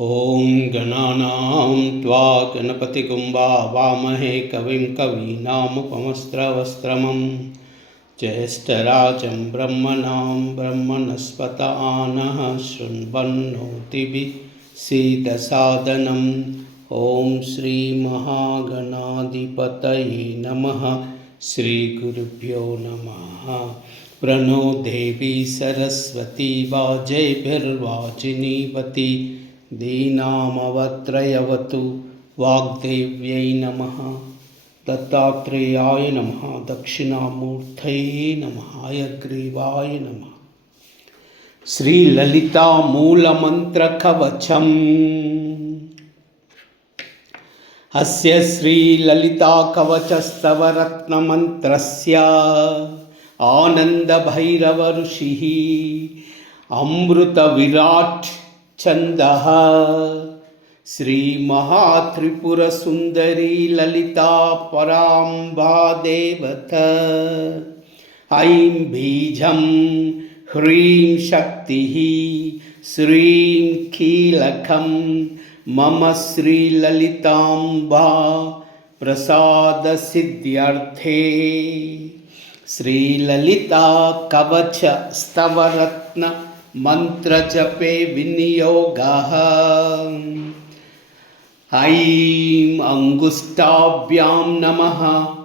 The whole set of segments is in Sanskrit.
ॐ गणानां त्वा गणपतिगुं वामहे कविं कवीनामुपमस्त्रवस्त्रमं ज्येष्ठराजं ब्रह्मणां ब्रह्मणस्पत आनः शृण्वन्नोतिभिः सीदसादनम्। ॐ श्रीमहागणाधिपतये नमः। श्रीगुरुभ्यो नमः। प्रणो देवी सरस्वती वाजयभिर्वाजिनीवती दीनामवत्रयवतु वाग्देव्यै नमः। दत्तात्रेयाय नमः। दक्षिणामूर्तये नमः। हयग्रीवाय नमः। श्रीललिता मूलमन्त्रकवचम्। अस्य श्रीललिताकवचस्तवरत्नमन्त्रस्य आनन्दभैरवऋषिः अमृतविराट् छन्दः। श्रीमहात्रिपुरसुन्दरी ललिता पराम्बा देवता। ऐं बीजं ह्रीं शक्तिः श्रीं कीलकं मम श्रीललिताम्बा प्रसादसिद्ध्यर्थे। श्रीललिता कवच स्तवरत्न मंत्रजपे विनियोगः। ऐं अंगुष्ठाभ्यां नमः।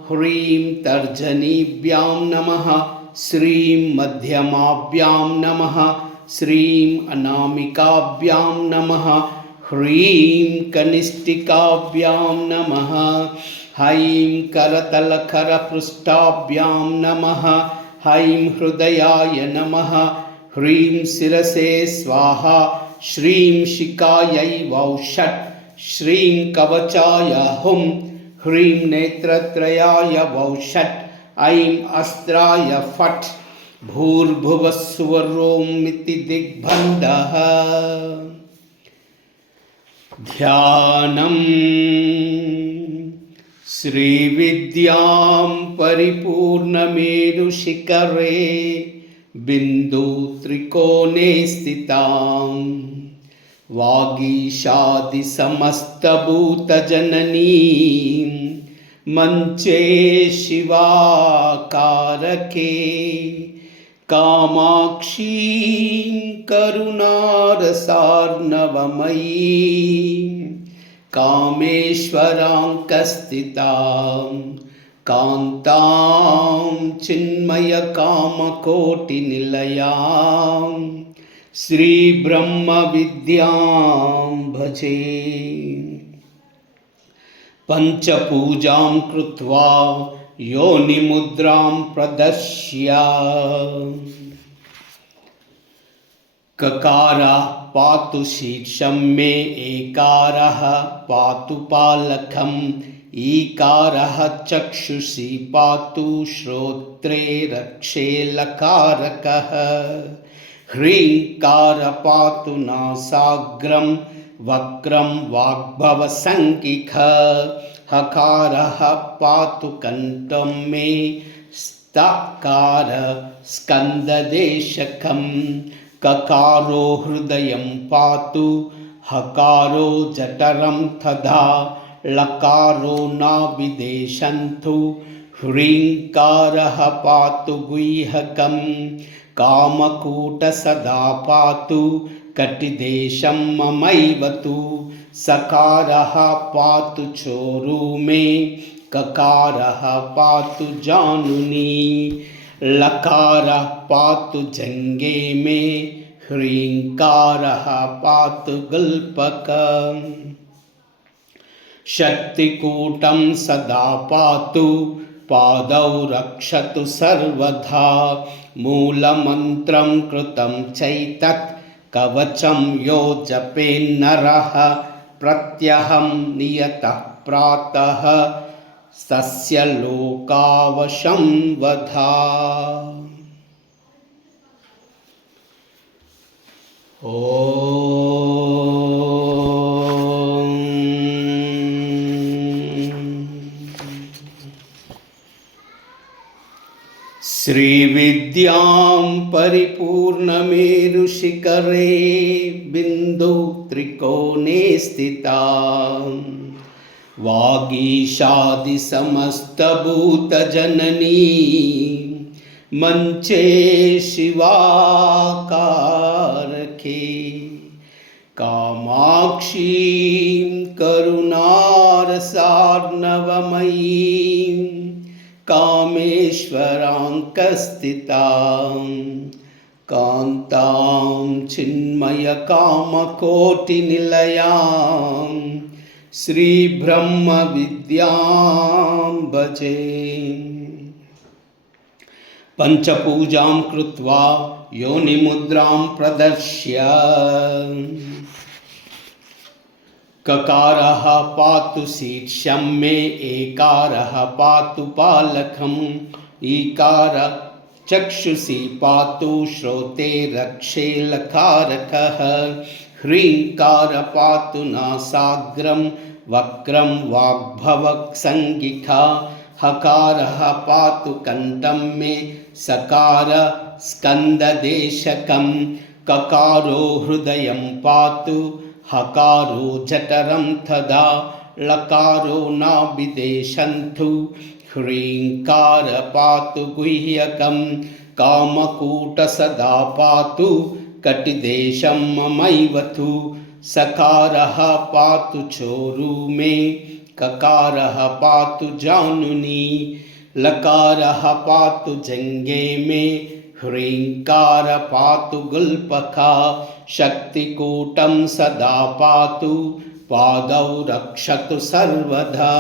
ह्रीं तर्जनीभ्यां नमः। श्रीं मध्यमाभ्यां नमः। श्रीं अनामिकाभ्यां नमः। ह्रीं कनिष्ठिकाभ्यां नमः। ऐं करतलकरपृष्ठाभ्यां नमः। ऐं हृदयाय नमः। ह्रीं शिरसे स्वाहा। श्रीं शिखायै वौषट्। श्रीं कवचाय हुं। ह्रीं नेत्रत्रयाय वौषट्। ऐं अस्त्राय फट्। भूर्भुवस्सुवरों इति दिग्बन्धः। ध्यानम्। श्रीविद्यां परिपूर्णमेरुशिखरे बिन्दुत्रिकोणे स्थितां वागीशादिसमस्तभूतजननीं मञ्चे शिवाकारके कामाक्षीं करुणारसार्णवमयीं कामेश्वराङ्कस्थितां कान्तां चिन्मयकामकोटिनिलयां श्रीब्रह्मविद्यां भजे। पञ्चपूजां कृत्वा योनिमुद्रां प्रदर्श्य ककारः पातु शीर्षं मे एकारः पातु पालकम् ईकारः चक्षुषी पातु श्रोत्रे रक्षे लकारकः ह्रीङ्कार पातु नासाग्रं वक्रं वाग्भवसङ्किख हकारः पातु कण्ठं मे स्तकार स्कन्ददेशकं ककारो हृदयं पातु हकारो जठरं तथा लकारो नाभिदेशन्तु ह्रीङ्कारः पातु गुह्यकं कामकूटसदा पातु कटिदेशं ममैवतु सकारः पातु चोरू मे ककारः पातु जानुनी लकारः पातु जङ्गे मे ह्रीङ्कारः पातु गुल्पकम् शक्तिकूटं सदा पातु पादौ रक्षतु सर्वदा मूलमन्त्रं कृतं चैतत् कवचं यो जपेन्नरः प्रत्यहं नियतः प्रातः तस्य लोकावशं वधा। श्रीविद्यां परिपूर्णमेरुशिखरे बिन्दुत्रिकोणे त्रिकोणे स्थिता वागीशादिसमस्तभूतजननी मंचे शिवाकारके कामाक्षीं करुणारसार्णवमयीं कामेश्वराङ्कस्थितां कान्तां चिन्मयकामकोटिनिलयां श्रीब्रह्मविद्यां भजे। पंचपूजां कृत्वा योनिमुद्रां प्रदर्श्य ककारः पातु शीर्षं मे एकारः पातु पालकम् ईकार चक्षुषी पातु श्रोते रक्षे लकारकः ह्रीङ्कार पातु नासाग्रं वक्रं वाग्भवसंज्ञिका हकारः पातु कंठं मे सकार स्कंददेशकं ककारो हृदयं पातु हकारो जठरं तदा लकारो नाभिदेशन्तु ह्रीङ्कार पातु गुह्यकं कामकूट सदा पातु कटिदेशं ममैवतु सकारः पातु चोरु मे ककारः पातु जानुनी लकारः पातु जङ्गे मे ह्रीङ्कार पातु गुल्पका शक्तिकूटं सदा पातु पादौ रक्षतु सर्वदा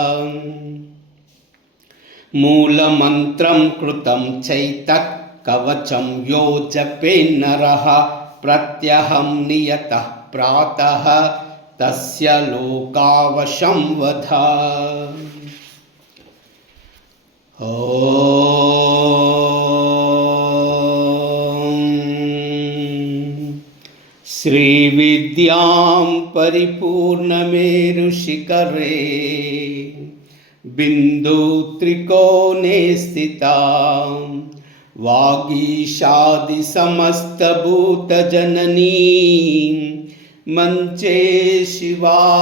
मूलमन्त्रं कृतं चैतत् कवचं यो जपेन्नरः प्रत्यहं नियतः प्रातः तस्य लोकावशं वद। श्रीविद्यां परिपूर्णमेरुशिखरे बिन्दुत्रिकोणे स्थितां वागीशादिसमस्तभूतजननीं मंचे शिवाकारके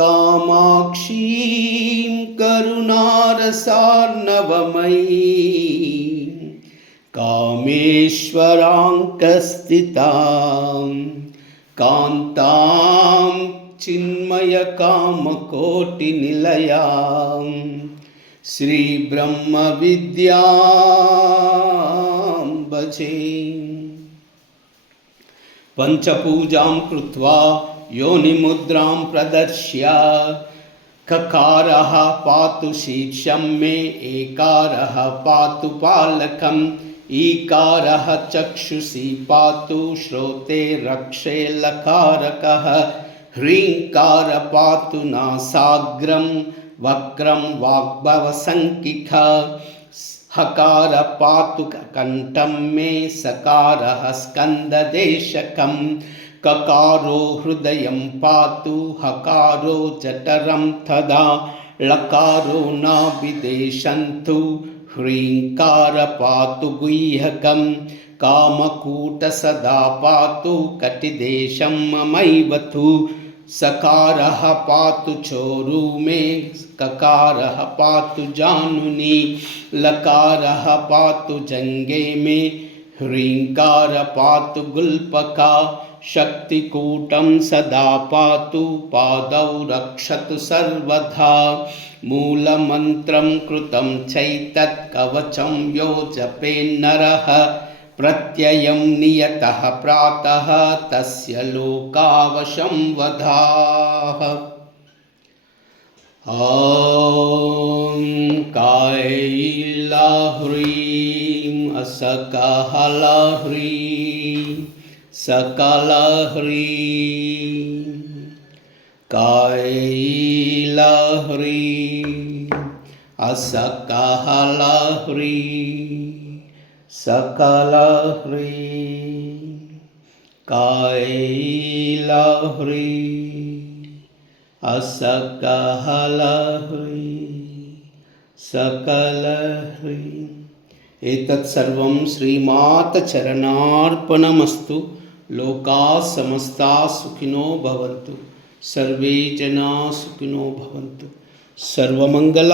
कामाक्षीं करुणारसार्णवमयीं कामेश्वराङ्कस्थितां कान्तां चिन्मयकामकोटिनिलयां श्रीब्रह्मविद्यां भजे। पंचपूजां कृत्वा योनिमुद्रां प्रदर्श्य ककारः पातु शीर्षं मे एकारः पातु पालकम् ईकारः चक्षुषी पातु श्रोते रक्षे लकारकः ह्रीङ्कार पातु नासाग्रं वक्रं वाग्भवसंज्ञिका हकार पातु कंठं मे सकारः स्कंददेशकं ककारो हृदयं पातु हकारो जठरं तदा लकारो नाभिदेशन्तु ह्रीङ्कार पातु गुह्यकं कामकूट सदा पातु कटिदेशं ममैवतु सकारः पातु चोरु मे ककारः पातु जानुनी लकारः पातु जङ्गे मे ह्रीङ्कार पातु गुल्पका शक्तिकूटं सदा पातु पादौ रक्षतु सर्वदा मूलमन्त्रं कृतं चैतत् कवचं यो जपेन्नरः प्रत्ययं नियतः प्रातः तस्य लोकावशं वदाः। ॐ कैलाह्रीं असकहलह्रीं सकलह्रीं कैलाह्रीं असकहलह्रीं सकलह्रीं कैलाह्रीं असकहलह्रीं सकलह्रीं। एतत् सर्वं श्रीमातचरणार्पणमस्तु। ಲೋಕಾ ಸಮಸ್ತಾ ಸುಖಿನೋ ಭವಂತು. ಸರ್ವೇ ಜನಾ ಸುಖಿನೋ ಭವಂತು. ಸರ್ವಮಂಗಲ